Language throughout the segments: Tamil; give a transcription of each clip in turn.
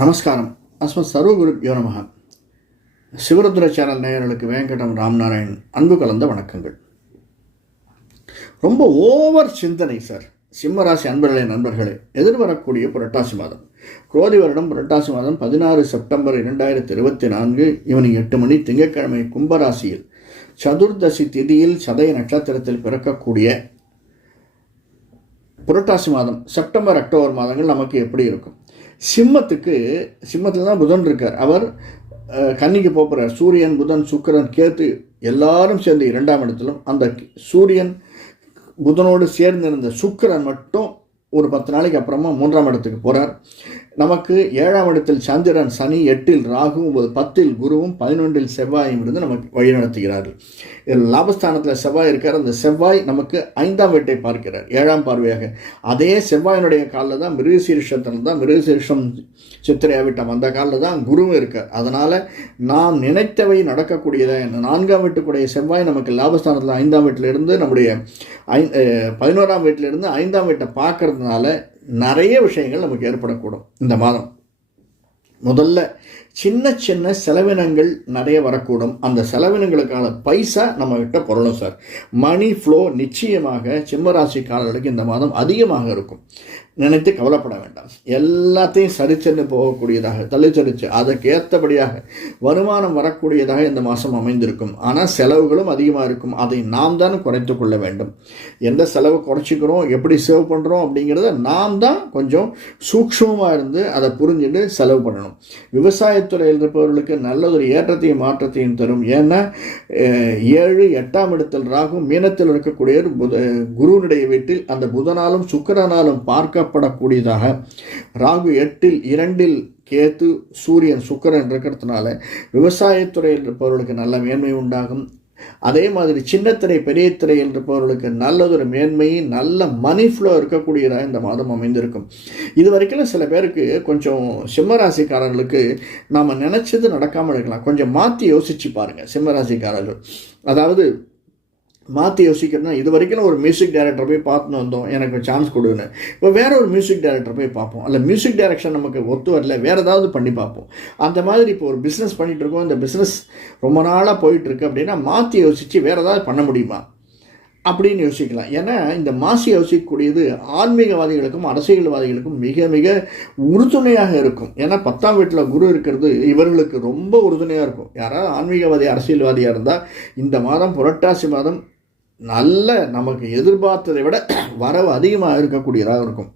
நமஸ்காரம். அஸ்மத் சர்வகுருப்யோ நமக சிவருத்ர சேனல் நேயர்களுக்கு வேங்கடம் ராம்நாராயண் அன்பு கலந்த வணக்கங்கள். ரொம்ப ஓவர் சிந்தனை சார். சிம்மராசி அன்பர்களே நண்பர்களே எதிர்வரக்கூடிய புரட்டாசி மாதம். குரோதி வருடம் புரட்டாசி மாதம் பதினாறு செப்டம்பர் இரண்டாயிரத்தி இருபத்தி நான்கு ஈவினிங் எட்டு மணி திங்கட்கிழமை கும்பராசியில் சதுர்தசி திதியில் சதய நட்சத்திரத்தில் பிறக்கக்கூடிய புரட்டாசி மாதம் செப்டம்பர் அக்டோபர் மாதங்கள் நமக்கு எப்படி இருக்கும்? சிம்மத்துக்கு சிம்மத்தில் தான் புதன் இருக்கார். அவர் கன்னிக்கு போகிறார் சூரியன் புதன் சுக்கிரன் கேத்து எல்லாரும் சேர்ந்து இரண்டாம் இடத்திலும் அந்த சூரியன் புதனோடு சேர்ந்திருந்த சுக்கிரன் மட்டும் ஒரு பத்து நாளைக்கு அப்புறமா மூன்றாம் இடத்துக்கு போகிறார் நமக்கு ஏழாம் இடத்தில் சந்திரன் சனி எட்டில் ராகுவும் ஒன்பது பத்தில் குருவும் பதினொன்றில் செவ்வாயும் இருந்து நமக்கு வழிநடத்துகிறார்கள் இதில் லாபஸ்தானத்தில் செவ்வாய் இருக்கார். அந்த செவ்வாய் நமக்கு ஐந்தாம் வீட்டை பார்க்கிறார் ஏழாம் பார்வையாக. அதே செவ்வாயினுடைய காலில் தான் மிருகசீரிஷத்தில் தான் மிருகசீரிஷம் சித்திரை ஆவிட்டம் அந்த காலில் தான் குருவும் இருக்கார். அதனால் நாம் நினைத்தவை நடக்கக்கூடியதாக இந்த நான்காம் வீட்டுக்குடைய செவ்வாய் நமக்கு லாபஸ்தானத்தில் ஐந்தாம் வீட்டிலிருந்து நம்முடைய ஐ பதினோராம் வீட்டிலிருந்து ஐந்தாம் வீட்டை பார்க்கறது பார்க்கறதுனால நிறைய விஷயங்கள் நமக்கு ஏற்படக்கூடும் இந்த மாதம். முதல்ல சின்ன சின்ன செலவினங்கள் நிறைய வரக்கூடும். அந்த செலவினங்களுக்கான பைசா நம்ம கிட்ட பொருளும் சார். மணி ஃப்ளோ நிச்சயமாக சிம்மராசிக்காரர்களுக்கு இந்த மாதம் அதிகமாக இருக்கும். நினைத்து கவலைப்பட வேண்டாம். எல்லாத்தையும் சரிச்சென்று போகக்கூடியதாக தள்ளிச்சரிச்சு அதற்கு ஏற்றபடியாக வருமானம் வரக்கூடியதாக இந்த மாதம் அமைந்திருக்கும். ஆனால் செலவுகளும் அதிகமாக இருக்கும். அதை நாம் தான் குறைத்து கொள்ள வேண்டும். எந்த செலவு குறைச்சிக்கிறோம் எப்படி சேவ் பண்ணுறோம் அப்படிங்கிறத நாம் தான் கொஞ்சம் சூக்ஷமாக இருந்து அதை புரிஞ்சுட்டு செலவு பண்ணணும். விவசாயத்துறையில் இருப்பவர்களுக்கு நல்லதொரு ஏற்றத்தையும் மாற்றத்தையும் தரும். ஏன்னா ஏழு எட்டாம் இடத்தில் ராகும் மீனத்தில் இருக்கக்கூடிய ஒரு புத குருவினுடைய வீட்டில் அந்த புதனாலும் சுக்கரனாலும் பார்க்கப்படக்கூடியதாக ராகு எட்டில் இரண்டில் கேத்து சூரியன் சுக்கரன் இருக்கிறதுனால விவசாயத்துறையில் இருப்பவர்களுக்கு நல்ல மேன்மை உண்டாகும். அதே மாதிரி சின்னத்திரை பெரிய திரை இருப்பவர்களுக்கு நல்லதொரு மேன்மை நல்ல மணி ஃப்ளோ இருக்கக்கூடியதாக இந்த மாதம் அமைந்திருக்கும். இது வரைக்கும் சில பேருக்கு கொஞ்சம் சிம்மராசிக்காரர்களுக்கு நாம் நினச்சது நடக்காமல் இருக்கலாம். கொஞ்சம் மாற்றி யோசிச்சு பாருங்கள் சிம்மராசிக்காரர்கள். அதாவது மாற்றி யோசிக்கிறதுனா இது வரைக்கும் ஒரு மியூசிக் டைரக்டர் போய் பார்த்துன்னு வந்தோம் எனக்கு சான்ஸ் கொடுன்னு. இப்போ வேற ஒரு மியூசிக் டைரக்டர் போய் பார்ப்போம். அல்ல மியூசிக் டைரக்ஷன் நமக்கு ஒத்து வரல வேற ஏதாவது பண்ணி பார்ப்போம். அந்த மாதிரி இப்போ ஒரு பிஸ்னஸ் பண்ணிகிட்டு இருக்கோம். இந்த பிஸ்னஸ் ரொம்ப நாளாக போயிட்டுருக்கு அப்படின்னா மாற்றி யோசித்து வேற ஏதாவது பண்ண முடியுமா? அப்படின்னு யோசிக்கலாம். ஏன்னா இந்த மாசி யோசிக்கக்கூடியது ஆன்மீகவாதிகளுக்கும் அரசியல்வாதிகளுக்கும் மிக மிக உறுதுணையாக இருக்கும். ஏன்னா பத்தாம் வீட்டில் குரு இருக்கிறது இவர்களுக்கு ரொம்ப உறுதுணையாக இருக்கும். யாராவது ஆன்மீகவாதி அரசியல்வாதியாக இருந்தால் இந்த மாதம் புரட்டாசி மாதம் நல்ல நமக்கு எதிர்பார்த்ததை விட வரவு அதிகமாக இருக்கக்கூடியதாக இருக்கும்.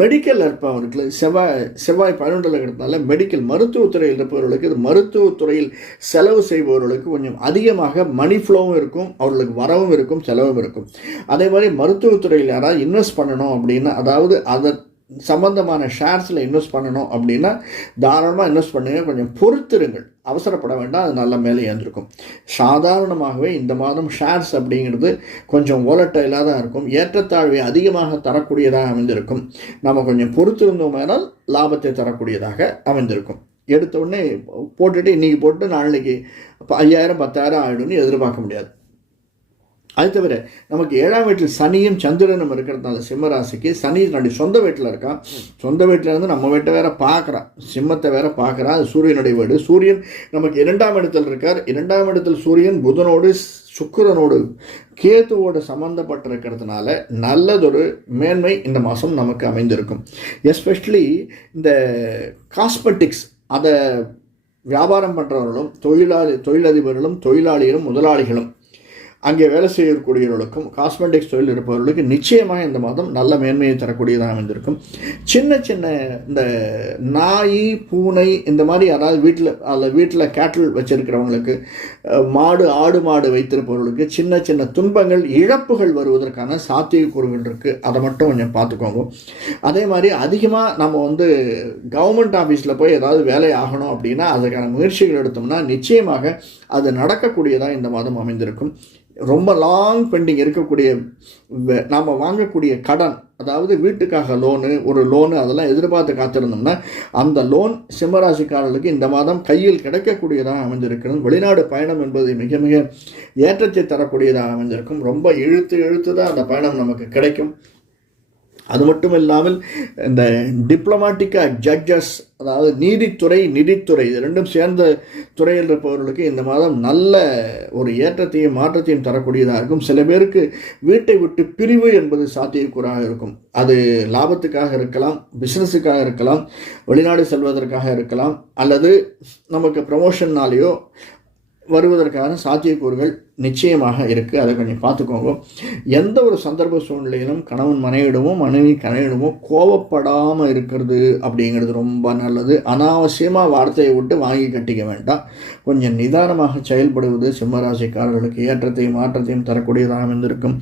மெடிக்கல் இருப்பவர்களுக்கு செவ்வாய் செவ்வாய் பன்னெண்டில் இருக்கிறதுனால மெடிக்கல் மருத்துவத்துறையில் இருப்பவர்களுக்கு இது மருத்துவத்துறையில் செலவு செய்பவர்களுக்கு கொஞ்சம் அதிகமாக மணி ஃப்ளோவும் இருக்கும் அவர்களுக்கு வரவும் இருக்கும் செலவும் இருக்கும். அதே மாதிரி மருத்துவத்துறையில் யாராவது இன்வெஸ்ட் பண்ணணும் அப்படின்னா அதாவது அதை சம்பந்தமான ஷேர்ஸில் இன்வெஸ்ட் பண்ணணும் அப்படின்னா தாராளமாக இன்வெஸ்ட் பண்ணுங்கள் கொஞ்சம் பொறுத்திருங்கள். அவசரப்பட வேண்டாம். அது நல்ல மேலே ஏந்திருக்கும். சாதாரணமாகவே இந்த மாதம் ஷேர்ஸ் அப்படிங்கிறது கொஞ்சம் ஓலட்டைலாக தான் இருக்கும். ஏற்றத்தாழ்வை அதிகமாக தரக்கூடியதாக அமைந்திருக்கும். நம்ம கொஞ்சம் பொறுத்திருந்தோமானால் லாபத்தை தரக்கூடியதாக அமைந்திருக்கும். எடுத்த உடனே போட்டுட்டு இன்றைக்கி போட்டு நாளைக்கு இப்போ ஐயாயிரம் பத்தாயிரம் ஆகிடும்னு எதிர்பார்க்க முடியாது. அது தவிர நமக்கு ஏழாம் வீட்டில் சனியும் சந்திரனும் இருக்கிறதுனால சிம்மராசிக்கு சனி தன்னுடைய சொந்த வீட்டில் இருக்கான் சொந்த வீட்டில் இருந்து நம்ம வீட்டை வேற பார்க்குறான் சிம்மத்தை வேற பார்க்குறான் அது சூரியனுடைய வீடு. சூரியன் நமக்கு இரண்டாம் இடத்தில் இருக்கார். இரண்டாம் இடத்தில் சூரியன் புதனோடு சுக்கரனோடு கேத்துவோடு சம்மந்தப்பட்டிருக்கிறதுனால நல்லதொரு மேன்மை இந்த மாதம் நமக்கு அமைந்திருக்கும். எஸ்பெஷலி இந்த காஸ்மெட்டிக்ஸ் அதை வியாபாரம் பண்ணுறவர்களும் தொழிலாளி தொழிலதிபர்களும் தொழிலாளிகளும் முதலாளிகளும் அங்கே வேலை செய்யக்கூடியவர்களுக்கும் காஸ்மெட்டிக்ஸ் தொழில் இருப்பவர்களுக்கு நிச்சயமாக இந்த மாதம் நல்ல மேன்மையை தரக்கூடியதாக அமைந்திருக்கும். சின்ன சின்ன இந்த நாய் பூனை இந்த மாதிரி அதாவது வீட்டில் அதில் வீட்டில் கேட்டில் வச்சிருக்கிறவங்களுக்கு மாடு ஆடு மாடு வைத்திருப்பவர்களுக்கு சின்ன சின்ன துன்பங்கள் இழப்புகள் வருவதற்கான சாத்தியக்கூறுகள் இருக்குது அதை மட்டும் கொஞ்சம் பார்த்துக்கோங்க. அதே மாதிரி அதிகமாக நம்ம வந்து கவர்மெண்ட் ஆஃபீஸில் போய் ஏதாவது வேலை ஆகணும் அப்படின்னா அதுக்கான முயற்சிகள் எடுத்தோம்னா நிச்சயமாக அது நடக்கக்கூடியதாக இந்த மாதம் அமைந்திருக்கும். ரொம்ப லாங் பெண்டிங் இருக்கக்கூடிய நாம் வாங்கக்கூடிய கடன் அதாவது வீட்டுக்காக லோனு ஒரு லோனு அதெல்லாம் எதிர்பார்த்து காத்திருந்தோம்னா அந்த லோன் சிம்மராசிக்காரர்களுக்கு இந்த மாதம் கையில் கிடைக்கக்கூடியதாக அமைஞ்சிருக்கணும் வெளிநாடு பயணம் என்பது மிக மிக ஏற்றத்தை தரக்கூடியதாக அமைஞ்சிருக்கும் ரொம்ப இழுத்து இழுத்து தான் அந்த பயணம் நமக்கு கிடைக்கும். அது மட்டும் இல்லாமல் இந்த டிப்ளமாட்டிக்காக ஜட்ஜஸ் அதாவது நீதித்துறை நிதித்துறை இது ரெண்டும் சேர்ந்த துறையில் இருப்பவர்களுக்கு இந்த மாதம் நல்ல ஒரு ஏற்றத்தையும் மாற்றத்தையும் தரக்கூடியதாக இருக்கும். சில பேருக்கு வீட்டை விட்டு பிரிவு என்பது சாத்தியக்கூறாக இருக்கும். அது லாபத்துக்காக இருக்கலாம் பிஸ்னஸுக்காக இருக்கலாம் வெளிநாடு செல்வதற்காக இருக்கலாம் அல்லது நமக்கு ப்ரமோஷன்னாலேயோ வருவதற்கான சாத்தியக்கூறுகள் நிச்சயமாக இருக்குது அதை கொஞ்சம் பார்த்துக்கோங்க. எந்த ஒரு சந்தர்ப்ப சூழ்நிலையிலும் கணவன் மனையிடமோ மனைவி கணவனிடமோ கோவப்படாமல் இருக்கிறது அப்படிங்கிறது ரொம்ப நல்லது. அனாவசியமாக வார்த்தையை விட்டு வாங்கி கட்டிக்க வேண்டாம். கொஞ்சம் நிதானமாக செயல்படுவது சிம்மராசிக்காரர்களுக்கு ஏற்றத்தையும் மாற்றத்தையும் தரக்கூடியதாக இருந்திருக்கும்.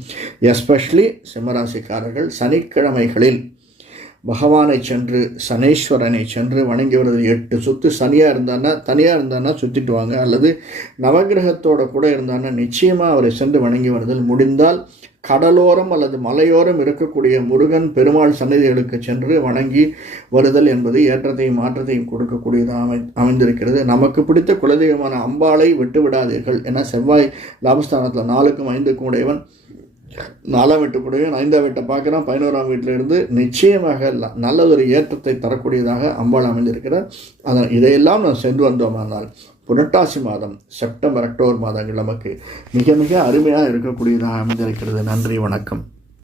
எஸ்பெஷலி சிம்மராசிக்காரர்கள் சனிக்கிழமைகளில் பகவானை சென்று சனேஸ்வரனை சென்று வணங்கி வருது எட்டு சொத்து சனியாக இருந்தான்னா தனியாக இருந்தான்னா சுற்றிட்டு வாங்க. அல்லது நவகிரகத்தோட கூட இருந்தான்னா நிச்சயமாக அவரை சென்று வணங்கி வருதல். முடிந்தால் கடலோரம் அல்லது மலையோரம் இருக்கக்கூடிய முருகன் பெருமாள் சன்னதிகளுக்கு சென்று வணங்கி வருதல் என்பது ஏற்றத்தையும் மாற்றத்தையும் கொடுக்கக்கூடியதாக அமை அமைந்திருக்கிறது. நமக்கு பிடித்த குலதெய்வமான அம்பாளை விட்டு விடாதீர்கள் என செவ்வாய் லாபஸ்தானத்தில் நாலுக்கும் ஐந்துக்கும் உடையவன். நாலாம் வீட்டு கூடவே ஐந்தாம் வீட்டை பார்க்குறான். பதினோராம் வீட்டிலிருந்து நிச்சயமாக நல்லதொரு ஏற்றத்தை தரக்கூடியதாக அம்பாள் அமைந்திருக்கிறார். அதனால் இதையெல்லாம் நாம் சென்று வந்தோமானால் புரட்டாசி மாதம் செப்டம்பர் அக்டோபர் மாதங்கள் நமக்கு மிக மிக அருமையாக இருக்கக்கூடியதாக அமைந்திருக்கிறது. நன்றி வணக்கம்.